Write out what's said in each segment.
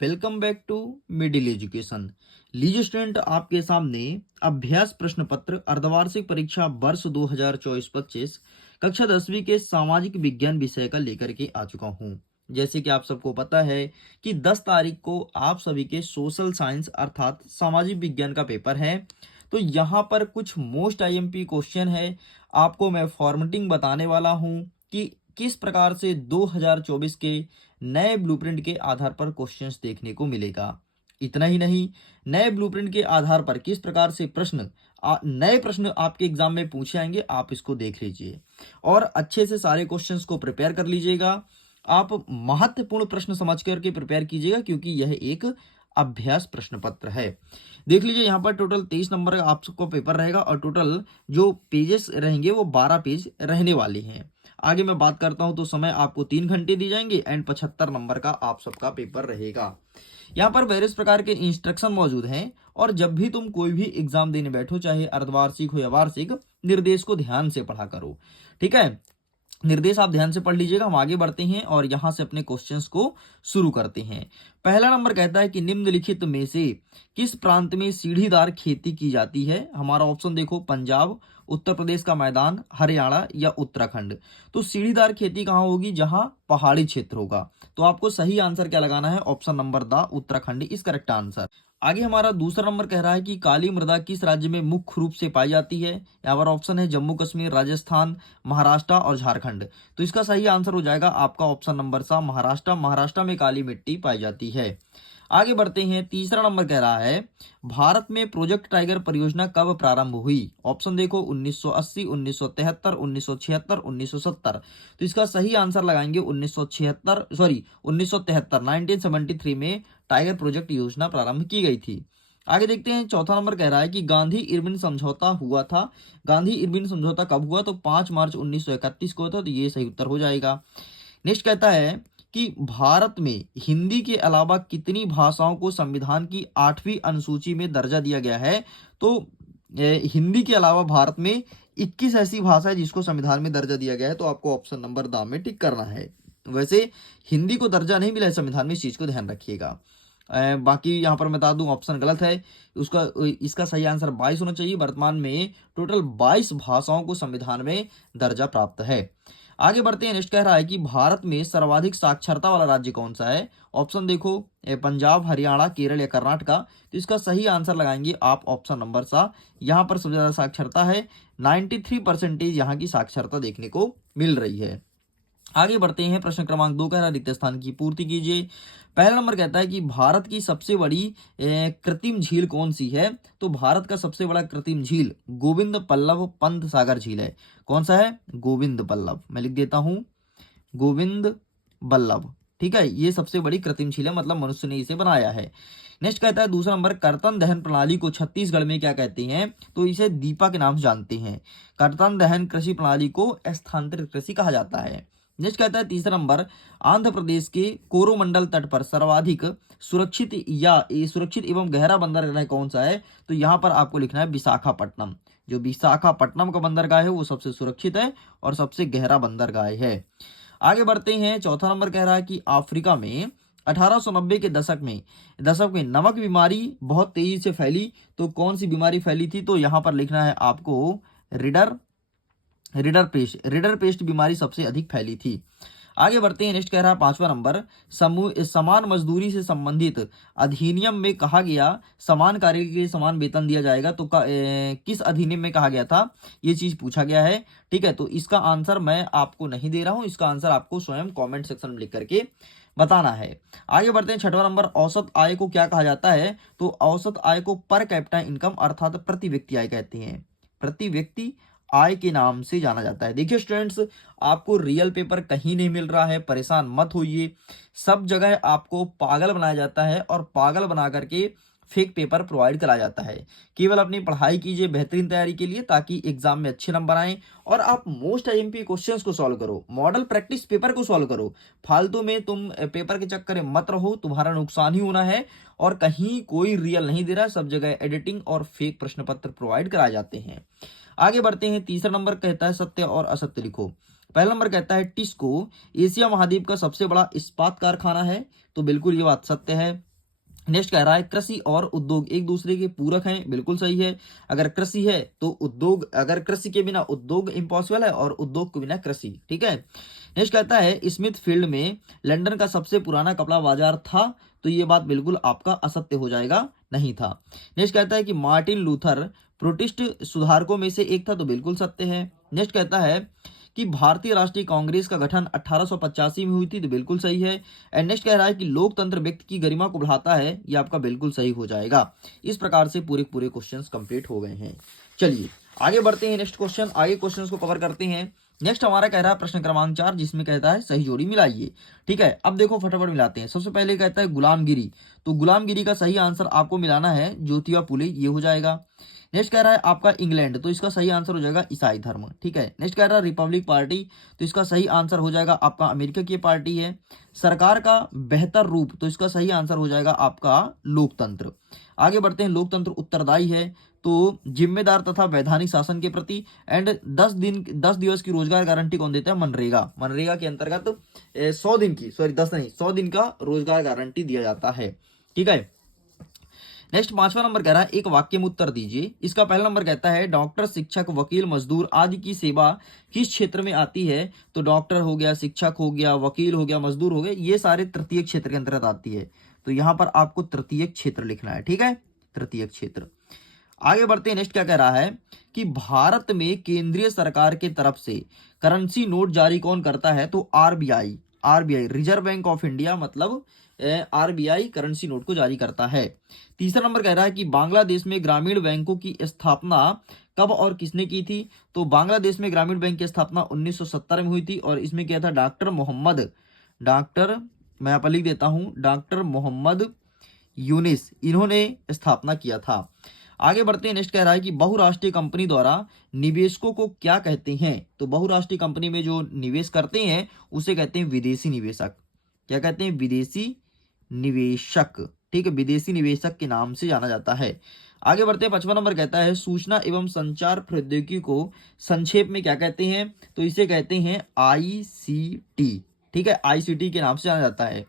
Welcome back to middle education. लीजिए student, आपके सामने अभ्यास प्रश्न पत्र अर्धवार्षिक परीक्षा वर्ष 2024-25 कक्षा 10वीं के सामाजिक विज्ञान विषय का लेकर के आ चुका हूं। जैसे कि आप सबको पता है कि 10 तारीख को आप सभी के सोशल साइंस अर्थात सामाजिक विज्ञान का पेपर है। तो यहाँ पर कुछ मोस्ट आईएमपी क्वेश्चन है। आपको मैं फॉर्मेटिंग बताने वाला हूँ कि किस प्रकार से 2024 के नए ब्लूप्रिंट के आधार पर क्वेश्चंस देखने को मिलेगा। इतना ही नहीं, नए ब्लूप्रिंट के आधार पर किस प्रकार से नए प्रश्न आपके एग्जाम में पूछे आएंगे, आप इसको देख लीजिए और अच्छे से सारे क्वेश्चंस को प्रिपेयर कर लीजिएगा। आप महत्वपूर्ण प्रश्न समझ करके प्रिपेयर कीजिएगा क्योंकि यह एक अभ्यास प्रश्न पत्र है। देख लीजिए, यहाँ पर टोटल 23 नंबर का आप सबको पेपर रहेगा और टोटल जो पेजेस रहेंगे वो 12 पेज रहने वाले हैं। आगे मैं बात करता हूं तो समय आपको 3 घंटे दी जाएंगे एंड 75 नंबर का आप सबका पेपर रहेगा। यहाँ पर वेरियस प्रकार के इंस्ट्रक्शन मौजूद हैं और जब भी तुम कोई भी एग्जाम देने बैठो, चाहे अर्धवार्षिक हो या वार्षिक, निर्देश को ध्यान से पढ़ा करो। ठीक है, निर्देश आप ध्यान से पढ़ लीजिएगा। हम आगे बढ़ते हैं और यहां से अपने क्वेश्चंस को शुरू करते हैं। पहला नंबर कहता है कि निम्नलिखित में से किस प्रांत में सीढ़ीदार खेती की जाती है। हमारा ऑप्शन देखो, पंजाब, उत्तर प्रदेश का मैदान, हरियाणा या उत्तराखंड। तो सीढ़ीदार खेती कहाँ होगी? जहां पहाड़ी क्षेत्र होगा। तो आपको सही आंसर क्या लगाना है? Option number the Uttarakhand is correct answer. आगे हमारा दूसरा नंबर कह रहा है कि काली मृदा किस राज्य में मुख्य रूप से पाई जाती है। यहाँ पर ऑप्शन है जम्मू कश्मीर, राजस्थान, महाराष्ट्र और झारखंड। तो इसका सही आंसर हो जाएगा आपका ऑप्शन नंबर सा, महाराष्ट्र। महाराष्ट्र में काली मिट्टी पाई जाती है। आगे बढ़ते हैं, तीसरा नंबर कह रहा है भारत में प्रोजेक्ट टाइगर परियोजना कब प्रारंभ हुई। ऑप्शन देखो, 1980, 1973, 1976, 1970। तो इसका सही आंसर लगाएंगे 1973 में टाइगर प्रोजेक्ट योजना प्रारंभ की गई थी। आगे देखते हैं, चौथा नंबर कह रहा है कि गांधी इरविन समझौता हुआ था। गांधी इरविन समझौता कब हुआ? तो 5 मार्च 1931 को था। तो ये सही उत्तर हो जाएगा। नेक्स्ट कहता है कि भारत में हिंदी के अलावा कितनी भाषाओं को संविधान की 8वीं अनुसूची में दर्जा दिया गया है। तो हिंदी के अलावा भारत में 21 ऐसी भाषा है जिसको संविधान में दर्जा दिया गया है। तो आपको ऑप्शन नंबर द में टिक करना है। वैसे हिंदी को दर्जा नहीं मिला है संविधान में, इस चीज को ध्यान रखिएगा। बाकी यहाँ पर बता दूं, ऑप्शन गलत है। इसका सही आंसर 22 होना चाहिए। वर्तमान में टोटल 22 भाषाओं को संविधान में दर्जा प्राप्त है। आगे बढ़ते हैं, नेक्स्ट कह रहा है कि भारत में सर्वाधिक साक्षरता वाला राज्य कौन सा है। ऑप्शन देखो, पंजाब, हरियाणा, केरल या कर्नाटका। तो इसका सही आंसर लगाएंगे आप ऑप्शन नंबर सा। यहाँ पर सबसे ज्यादा साक्षरता है, 93% यहाँ की साक्षरता देखने को मिल रही है। आगे बढ़ते हैं, प्रश्न क्रमांक 2 कह रहा है रिक्त स्थान की पूर्ति कीजिए। पहला नंबर कहता है कि भारत की सबसे बड़ी कृत्रिम झील कौन सी है। तो भारत का सबसे बड़ा कृत्रिम झील गोविंद बल्लभ पंत सागर झील है। कौन सा है? गोविंद बल्लभ। मैं लिख देता हूं, गोविंद बल्लभ। ठीक है, ये सबसे बड़ी कृत्रिम झील है, मतलब मनुष्य ने इसे बनाया है। नेक्स्ट कहता है दूसरा नंबर, कर्तन दहन प्रणाली को छत्तीसगढ़ में क्या कहते हैं। तो इसे दीपा के नाम से जानते हैं। कर्तन दहन कृषि प्रणाली को स्थानांतरित कृषि कहा जाता है। नेक्स्ट कहता है तीसरा नंबर, आंध्र प्रदेश के कोरोमंडल तट पर सर्वाधिक सुरक्षित एवं गहरा बंदरगाह कौन सा है। तो यहाँ पर आपको लिखना है विशाखापट्टनम। जो विशाखापट्टनम का बंदरगाह है वो सबसे सुरक्षित है और सबसे गहरा बंदरगाह है। आगे बढ़ते हैं, चौथा नंबर कह रहा है कि अफ्रीका में 1890 के दशक में नमक बीमारी बहुत तेजी से फैली। तो कौन सी बीमारी फैली थी? तो यहाँ पर लिखना है आपको रिडर पेस्ट बीमारी सबसे अधिक फैली थी। आगे बढ़ते हैं, नेक्स्ट कह रहा है पांचवा नंबर, समान मजदूरी से संबंधित अधिनियम में कहा गया समान कार्य के लिए समान वेतन दिया जाएगा। तो किस अधिनियम में कहा गया था, ये चीज पूछा गया है। ठीक है, तो इसका आंसर मैं आपको नहीं दे रहा हूं, इसका आंसर आपको स्वयं कमेंट सेक्शन में लिख करके बताना है। आगे बढ़ते हैं, छठवां नंबर, औसत आय को क्या कहा जाता है। तो औसत आय को पर कैपिटा इनकम अर्थात प्रति व्यक्ति आय कहते हैं। प्रति व्यक्ति आय के नाम से जाना जाता है। देखिए स्टूडेंट्स, आपको रियल पेपर कहीं नहीं मिल रहा है, परेशान मत होइए। सब जगह आपको पागल बनाया जाता है और पागल बना करके फेक पेपर प्रोवाइड कराया जाता है। केवल अपनी पढ़ाई कीजिए बेहतरीन तैयारी के लिए, ताकि एग्जाम में अच्छे नंबर आए और आप मोस्ट आईएमपी क्वेश्चंस को सॉल्व करो, मॉडल प्रैक्टिस पेपर को सॉल्व करो। फालतू में तुम पेपर के चक्कर में मत रहो, तुम्हारा नुकसान ही होना है। और कहीं कोई रियल नहीं दे रहा, सब जगह एडिटिंग और फेक प्रश्न पत्र प्रोवाइड कराए जाते हैं। आगे बढ़ते हैं, तीसरा नंबर कहता है सत्य और असत्य लिखो। पहला नंबर कहता है टिस्को एशिया महाद्वीप का सबसे बड़ा इस्पात कारखाना है। तो बिल्कुल ये बात सत्य है। नेक्स्ट कह रहा है कृषि और उद्योग एक दूसरे के पूरक हैं, बिल्कुल सही है। अगर कृषि है तो उद्योग, अगर कृषि के बिना उद्योग इम्पॉसिबल है और उद्योग के बिना कृषि, ठीक है। नेक्स्ट कहता है स्मिथ फील्ड में लंदन का सबसे पुराना कपड़ा बाजार था, तो ये बात बिल्कुल आपका असत्य हो जाएगा, नहीं था। नेक्स्ट कहता है कि मार्टिन लूथर प्रोटेस्ट सुधारकों में से एक था, तो बिल्कुल सत्य है। नेक्स्ट कहता है कि भारतीय राष्ट्रीय कांग्रेस का गठन 1885 में हुई थी, तो बिल्कुल सही है। एंड नेक्स्ट कह रहा है कि लोकतंत्र व्यक्ति की गरिमा को बढ़ाता है, ये आपका बिल्कुल सही हो जाएगा। इस प्रकार से पूरे पूरे क्वेश्चंस कंप्लीट हो गए हैं। चलिए आगे बढ़ते हैं, नेक्स्ट क्वेश्चन, आगे क्वेश्चंस को कवर करते हैं। नेक्स्ट हमारा कह रहा है प्रश्न क्रमांक 4, जिसमें कहता है सही जोड़ी मिलाइए, ठीक है। अब देखो फटाफट मिलाते हैं। सबसे पहले कहता है गुलामगिरी, तो गुलामगिरी का सही आंसर आपको मिलाना है ज्योतिबा फुले, ये हो जाएगा। नेक्स्ट कह रहा है आपका इंग्लैंड, तो इसका सही आंसर हो जाएगा ईसाई धर्म, ठीक है। नेक्स्ट कह रहा है रिपब्लिक पार्टी, तो इसका सही आंसर हो जाएगा आपका अमेरिका की पार्टी है। सरकार का बेहतर रूप, तो इसका सही आंसर हो जाएगा आपका लोकतंत्र। आगे बढ़ते हैं, लोकतंत्र उत्तरदायी है, तो जिम्मेदार तथा वैधानिक शासन के प्रति। एंड 10 दिवस की रोजगार गारंटी कौन देता है? मनरेगा। मनरेगा के अंतर्गत 100 दिन की, सॉरी 10 नहीं, 100 दिन का रोजगार गारंटी दिया जाता है, ठीक है। नेक्स्ट 5वां नंबर कह रहा है एक वाक्य में उत्तर दीजिए। इसका पहला नंबर कहता है डॉक्टर, शिक्षक, वकील, मजदूर आदि की सेवा किस क्षेत्र में आती है? तो डॉक्टर हो गया, शिक्षक हो गया, वकील हो गया, मजदूर हो गए, ये सारे तृतीय क्षेत्र के अंतर्गत आती है, तो यहां पर आपको तृतीय क्षेत्र लिखना है, ठीक है, तृतीय क्षेत्र। आगे बढ़ते हैं, नेक्स्ट क्या कह रहा है कि भारत में केंद्रीय सरकार के तरफ से करेंसी नोट जारी कौन करता है? तो RBI, RBI reserve bank of India, मतलब आरबीआई करेंसी नोट को जारी करता है। तीसरा नंबर कह रहा है कि बांग्लादेश में ग्रामीण बैंकों की स्थापना कब और किसने की थी? तो बांग्लादेश में ग्रामीण बैंक की स्थापना 1970 में हुई थी, और इसमें क्या था? डॉक्टर मैं यहाँ पर लिख देता हूं, डॉक्टर मोहम्मद यूनिस, इन्होंने स्थापना किया था। आगे बढ़ते हैं, नेक्स्ट कह रहा है कि बहुराष्ट्रीय कंपनी द्वारा निवेशकों को क्या कहते हैं? तो बहुराष्ट्रीय कंपनी में जो निवेश करते हैं उसे कहते हैं विदेशी निवेशक। क्या कहते हैं? विदेशी निवेशक, ठीक है, विदेशी निवेशक के नाम से जाना जाता है। आगे बढ़ते हैं, 5वां नंबर कहता है सूचना एवं संचार प्रौद्योगिकी को संक्षेप में क्या कहते हैं? तो इसे कहते हैं आईसीटी, ठीक है, आईसीटी के नाम से जाना जाता है।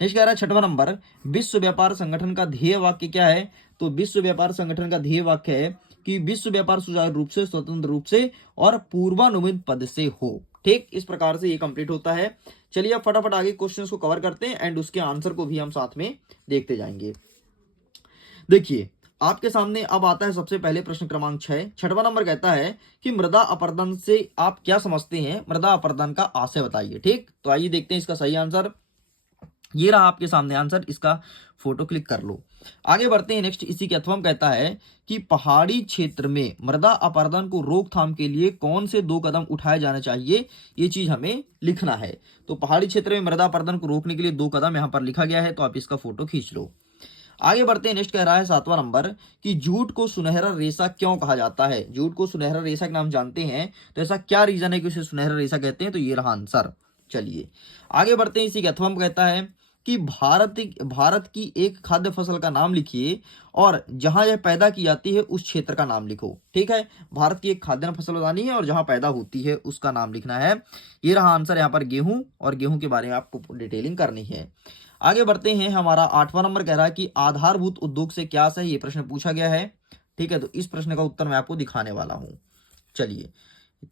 नेक्स्ट कह रहा है 6वां नंबर, विश्व व्यापार संगठन का ध्येय वाक्य क्या है? तो विश्व व्यापार संगठन का ध्येय वाक्य है कि विश्व व्यापार सुचारू रूप से, स्वतंत्र रूप से और पूर्वानुमोदित पद से हो, ठीक। इस प्रकार से ये कंप्लीट होता है। चलिए अब फटाफट आगे क्वेश्चंस को कवर करते हैं एंड उसके आंसर को भी हम साथ में देखते जाएंगे। देखिए आपके सामने अब आता है सबसे पहले प्रश्न क्रमांक 6। 6वां नंबर कहता है कि मृदा अपरदन से आप क्या समझते हैं? मृदा अपरदन का आशय बताइए, ठीक। तो आइए देखते हैं इसका सही आंसर। ये रहा आपके सामने आंसर, इसका फोटो क्लिक कर लो। आगे बढ़ते हैं, नेक्स्ट इसी के अथवा कहता है कि पहाड़ी क्षेत्र में मृदा अपरदन को रोकथाम के लिए कौन से 2 कदम उठाए जाने चाहिए? ये चीज हमें लिखना है। तो पहाड़ी क्षेत्र में मृदा अपरदन को रोकने के लिए 2 कदम यहाँ पर लिखा गया है, तो आप इसका फोटो खींच लो। आगे बढ़ते हैं, नेक्स्ट कह रहा है 7वां नंबर कि जूट को सुनहरा रेशा क्यों कहा जाता है? जूट को सुनहरा रेशा के नाम जानते हैं, तो ऐसा क्या रीजन है कि उसे सुनहरा रेशा कहते हैं? तो ये रहा आंसर। चलिए आगे बढ़ते हैं, इसी के अथवा कहता है कि भारत की एक खाद्य फसल का नाम लिखिए और जहां यह पैदा की जाती है उस क्षेत्र का नाम लिखो, ठीक है। भारत की एक खाद्य फसल बतानी है और जहां पैदा होती है उसका नाम लिखना है। ये रहा आंसर यहाँ पर गेहूं, और गेहूं के बारे में आपको डिटेलिंग करनी है। आगे बढ़ते हैं, हमारा 8वां नंबर कह रहा है कि आधारभूत उद्योग से क्या सही? ये प्रश्न पूछा गया है, ठीक है। तो इस प्रश्न का उत्तर मैं आपको दिखाने वाला हूं। चलिए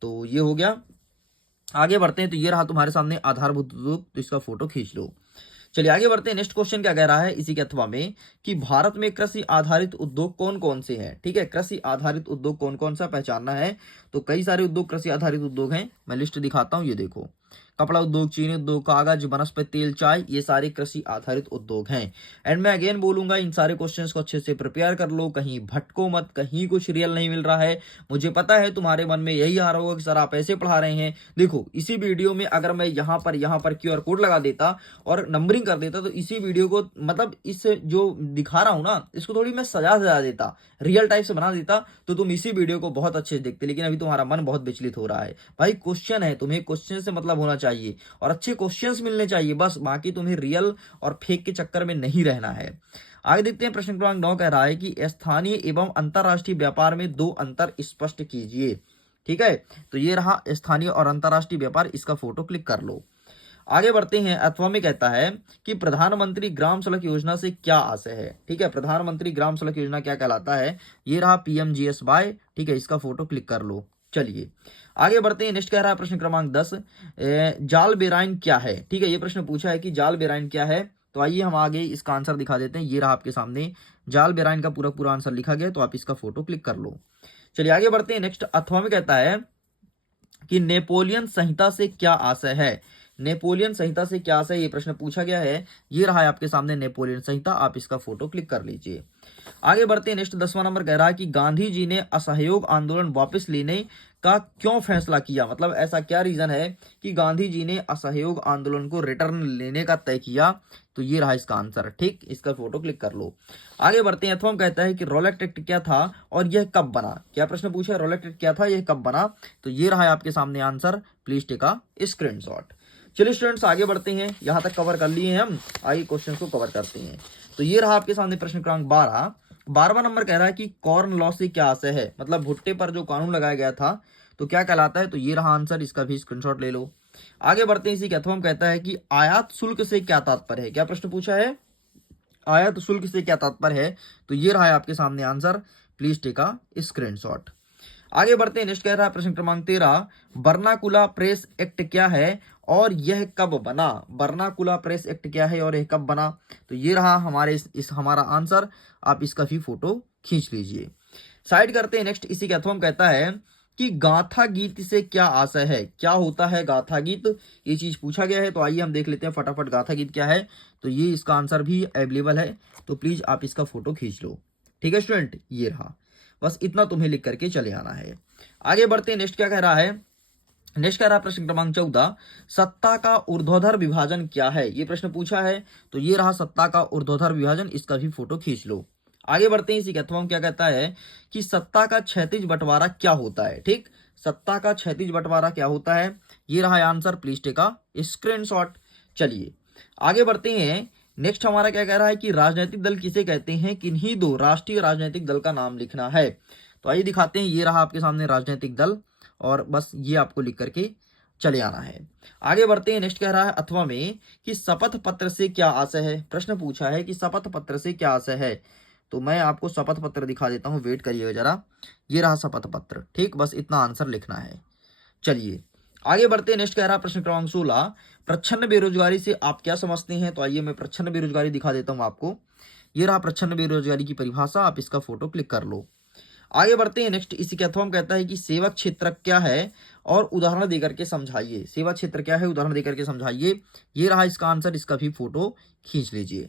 तो ये हो गया। आगे बढ़ते हैं, तो ये रहा तुम्हारे सामने आधारभूत उद्योग, तो इसका फोटो खींच लो। चलिए आगे बढ़ते हैं, नेक्स्ट क्वेश्चन क्या कह रहा है इसी के अथवा में कि भारत में कृषि आधारित उद्योग कौन कौन से हैं? ठीक है, कृषि आधारित उद्योग कौन कौन सा पहचानना है। तो कई सारे उद्योग कृषि आधारित उद्योग हैं, मैं लिस्ट दिखाता हूं। ये देखो, कपड़ा उद्योग, चीनी उद्योग, कागज, वनस्पति तेल, चाय, ये सारे कृषि आधारित उद्योग हैं। एंड मैं अगेन बोलूंगा, इन सारे क्वेश्चंस को अच्छे से प्रिपेयर कर लो, कहीं भटको मत, कहीं कुछ रियल नहीं मिल रहा है। मुझे पता है तुम्हारे मन में यही आ रहा होगा कि सर आप ऐसे पढ़ा रहे हैं। देखो इसी वीडियो में अगर मैं यहाँ पर QR कोड लगा देता और नंबरिंग कर देता, तो इसी वीडियो को मतलब इस जो दिखा रहा हूं ना, इसको थोड़ी मैं सजा देता, रियल टाइप से बना देता, तो तुम इसी वीडियो को बहुत अच्छे से देखते। लेकिन अभी तुम्हारा मन बहुत विचलित हो रहा है। भाई क्वेश्चन है, तुम्हें क्वेश्चन से मतलब होना चाहिए और अच्छे क्वेश्चंस मिलने चाहिए, बस। बाकी तुम्हें रियल और फेक के चक्कर में नहीं रहना है। आगे देखते हैं, प्रश्न क्रमांक 9 कह रहा है कि स्थानीय एवं अंतरराष्ट्रीय व्यापार में 2 अंतर स्पष्ट कीजिए। ठीक है, तो ये रहा स्थानीय और अंतरराष्ट्रीय व्यापार, इसका फोटो क्लिक कर लो। आगे बढ़ते हैं। अथवा में कहता है कि प्रधानमंत्री ग्राम सड़क योजना से क्या आशय है। ठीक है, प्रधानमंत्री ग्राम सड़क योजना क्या कहलाता है, ये रहा PMGSY। ठीक है, इसका फोटो क्लिक कर लो। चलिए आगे बढ़ते हैं। नेक्स्ट कह रहा है प्रश्न क्रमांक 10, जाल बेराइन क्या है। ठीक है, ये प्रश्न पूछा है कि जाल बेराइन क्या है। तो आइए हम आगे इसका आंसर दिखा देते हैं। ये रहा आपके सामने जाल बेराइन का पूरा पूरा आंसर लिखा गया, तो आप इसका फोटो क्लिक कर लो। चलिए आगे बढ़ते हैं। नेक्स्ट अथवा में कहता है कि नेपोलियन संहिता से क्या आशय है। नेपोलियन संहिता से क्या आशय, ये प्रश्न पूछा गया है। ये रहा है आपके सामने नेपोलियन संहिता, आप इसका फोटो क्लिक कर लीजिए। आगे बढ़ते हैं। नेक्स्ट 10वां नंबर कह रहा है कि गांधी जी ने असहयोग आंदोलन वापस लेने का क्यों फैसला किया। मतलब ऐसा क्या रीजन है कि गांधी जी ने असहयोग आंदोलन को रिटर्न लेने का तय किया। तो ये रहा इसका आंसर। ठीक, इसका फोटो क्लिक कर लो। आगे बढ़ते हैं। अथवा कहता है कि रॉलेट एक्ट क्या था और यह कब बना। क्या प्रश्न पूछा है, रॉलेट एक्ट क्या था, यह कब बना। तो ये रहा है आपके सामने answer, please take a screenshot. चलिए स्टूडेंट्स आगे बढ़ते हैं। यहां तक कवर कर लिए हैं हम, आगे क्वेश्चन को कवर करते हैं। तो ये रहा आपके सामने प्रश्न क्रमांक 12। 12वां नंबर कह रहा है कि कॉर्न लॉ से क्या आशय है। मतलब भुट्टे पर जो कानून लगाया गया था तो क्या कहलाता है। तो ये रहा आंसर, इसका भी स्क्रीनशॉट ले लो। आगे बढ़ते हैं। इसी के अथवा में कहता है कि आयात शुल्क से क्या तात्पर्य है। क्या प्रश्न पूछा है, आयात शुल्क से क्या तात्पर्य है। तो ये रहा है आपके सामने answer, please take a screenshot. आगे बढ़ते हैं। नेक्स्ट कह रहा है प्रश्न क्रमांक 13, बर्नाकुला प्रेस एक्ट क्या है और यह कब बना। बर्नाकुला प्रेस एक्ट क्या है और यह कब बना। तो ये रहा हमारे इस हमारा आंसर, आप इसका भी फोटो खींच लीजिए। साइड करते हैं। नेक्स्ट इसी के अथवा में कहता है कि गाथा गीत से क्या आशय है। क्या होता है गाथा गीत, ये चीज पूछा गया है। तो आइए हम देख लेते हैं फटाफट गाथा गीत क्या है। तो ये इसका आंसर भी अवेलेबल है, तो प्लीज आप इसका फोटो खींच लो। ठीक है स्टूडेंट, ये रहा, बस इतना तुम्हें लिख करके चले आना है। आगे बढ़ते हैं। नेक्स्ट क्या कह रहा है, नेक्स्ट कह रहा है प्रश्न क्रमांक 14, सत्ता का ऊर्ध्वाधर विभाजन क्या है। ये प्रश्न पूछा है। तो ये रहा सत्ता का ऊर्ध्वाधर विभाजन, इसका भी फोटो खींच लो। आगे बढ़ते हैं। इसी के अथवा में क्या कहता है कि सत्ता का क्षैतिज बंटवारा क्या होता है। ठीक, सत्ता का क्षैतिज बंटवारा क्या होता है। ये रहा answer, please take a screenshot. चलिए आगे बढ़ते हैं। नेक्स्ट हमारा क्या कह रहा है कि राजनीतिक दल किसे कहते हैं, किन्हीं दो राष्ट्रीय राजनीतिक दल का नाम लिखना है। तो आइए दिखाते हैं। ये रहा आपके सामने राजनीतिक दल, और बस ये आपको लिख करके चले आना है। आगे बढ़ते हैं। नेक्स्ट कह रहा है अथवा में कि शपथ पत्र से क्या आशय है। प्रश्न पूछा है कि शपथ पत्र से क्या आशय है। तो मैं आपको शपथ पत्र दिखा देता हूं, वेट करिएगा जरा। ये रहा शपथ पत्र। ठीक, बस इतना आंसर लिखना है। चलिए आगे बढ़ते हैं। नेक्स्ट कह रहा है प्रश्न क्रमांक 16, प्रच्छन्न बेरोजगारी से आप क्या समझते हैं। तो आइए मैं प्रच्छन्न बेरोजगारी दिखा देता हूं आपको। ये रहा प्रच्छन्न बेरोजगारी की परिभाषा, आप इसका फोटो क्लिक कर लो। आगे बढ़ते हैं। नेक्स्ट इसी के अथवा में कहता है कि सेवा क्षेत्र क्या है और उदाहरण देकर के समझाइए। सेवा क्षेत्र क्या है, उदाहरण देकर के समझाइए। ये रहा इसका आंसर, इसका भी फोटो खींच लीजिए।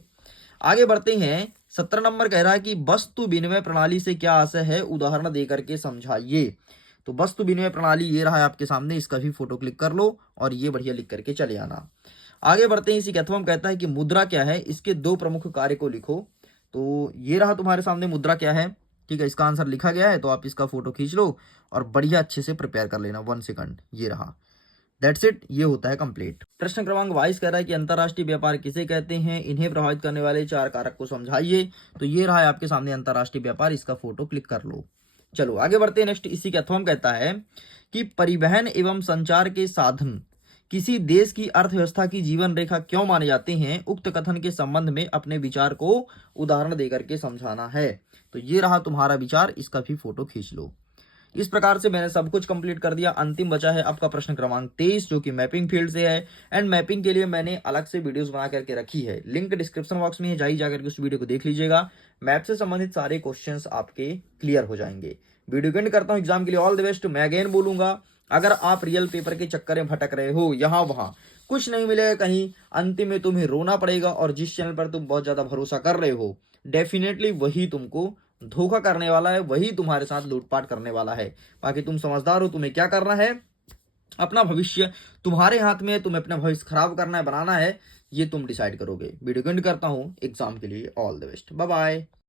आगे बढ़ते हैं। 17 नंबर कह रहा है कि वस्तु विनिमय प्रणाली से क्या आशय है, उदाहरण देकर के समझाइए। तो वस्तु विनिमय प्रणाली ये रहा है आपके सामने, इसका भी फोटो क्लिक कर लो और ये बढ़िया लिख करके चले आना। आगे बढ़ते हैं। इसी के अथवा में कहता है कि मुद्रा क्या है, इसके दो प्रमुख कार्य को लिखो। तो ये रहा तुम्हारे सामने मुद्रा क्या है। ठीक है, इसका आंसर लिखा गया है, तो आप इसका फोटो खींच लो और बढ़िया अच्छे से प्रिपेयर कर लेना। 1 सेकंड, ये रहा, दैट्स इट, ये होता है कंप्लीट। प्रश्न क्रमांक 22 कह रहा है कि अंतर्राष्ट्रीय व्यापार किसे कहते हैं, इन्हें प्रभावित करने वाले 4 कारक को समझाइए। तो ये रहा है आपके सामने अंतर्राष्ट्रीय व्यापार, इसका फोटो क्लिक कर लो। चलो आगे बढ़ते हैं। नेक्स्ट इसी के अथवा में कहता है कि परिवहन एवं संचार के साधन किसी देश की अर्थव्यवस्था की जीवन रेखा क्यों माने जाते हैं, उक्त कथन के संबंध में अपने विचार को उदाहरण देकर के समझाना है। तो ये रहा तुम्हारा विचार, इसका भी फोटो खींच लो। इस प्रकार से मैंने सब कुछ कंप्लीट कर दिया। अंतिम बचा है आपका प्रश्न क्रमांक 23, जो कि मैपिंग फील्ड से है। एंड मैपिंग के लिए मैंने अलग से वीडियोस बना करके रखी है, लिंक डिस्क्रिप्शन बॉक्स में है, जाइए जाकर के उस वीडियो को देख लीजिएगा। मैप से संबंधित सारे क्वेश्चंस आपके क्लियर हो जाएंगे। वीडियो एंड करता हूं एग्जाम के लिए, ऑल द बेस्ट। मैं अगेन बोलूंगा, अगर आप रियल पेपर के चक्कर में भटक रहे हो, यहाँ वहां कुछ नहीं मिलेगा कहीं, अंतिम में तुम्हें रोना पड़ेगा, और जिस चैनल पर तुम बहुत ज्यादा भरोसा कर रहे हो डेफिनेटली वही तुमको धोखा करने वाला है, वही तुम्हारे साथ लूटपाट करने वाला है। बाकी तुम समझदार हो, तुम्हें क्या करना है, अपना भविष्य तुम्हारे हाथ में है, तुम्हें अपना भविष्य खराब करना है, बनाना है, ये तुम डिसाइड करोगे। वीडियो एंड करता हूं एग्जाम के लिए, all the best, bye bye.